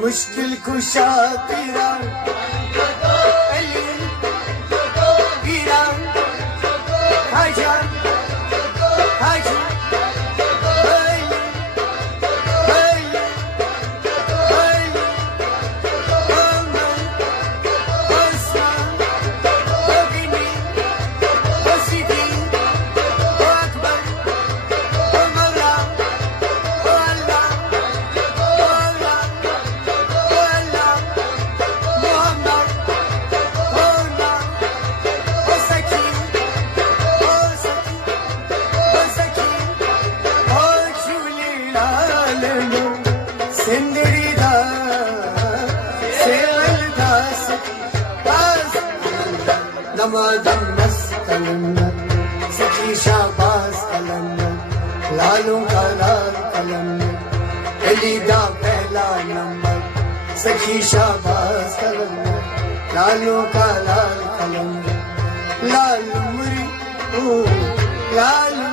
मुश्किल कुशा तेरा अली हीरा खाजा खाजा नमाज़म मस्त कलंदर सखी शाबाज कलंदर लालों का लाल कलंदर अली दा पहला नंबर सखी शाबाज कलंदर लालों का लाल कलंदर लाल मुरी ओ लाल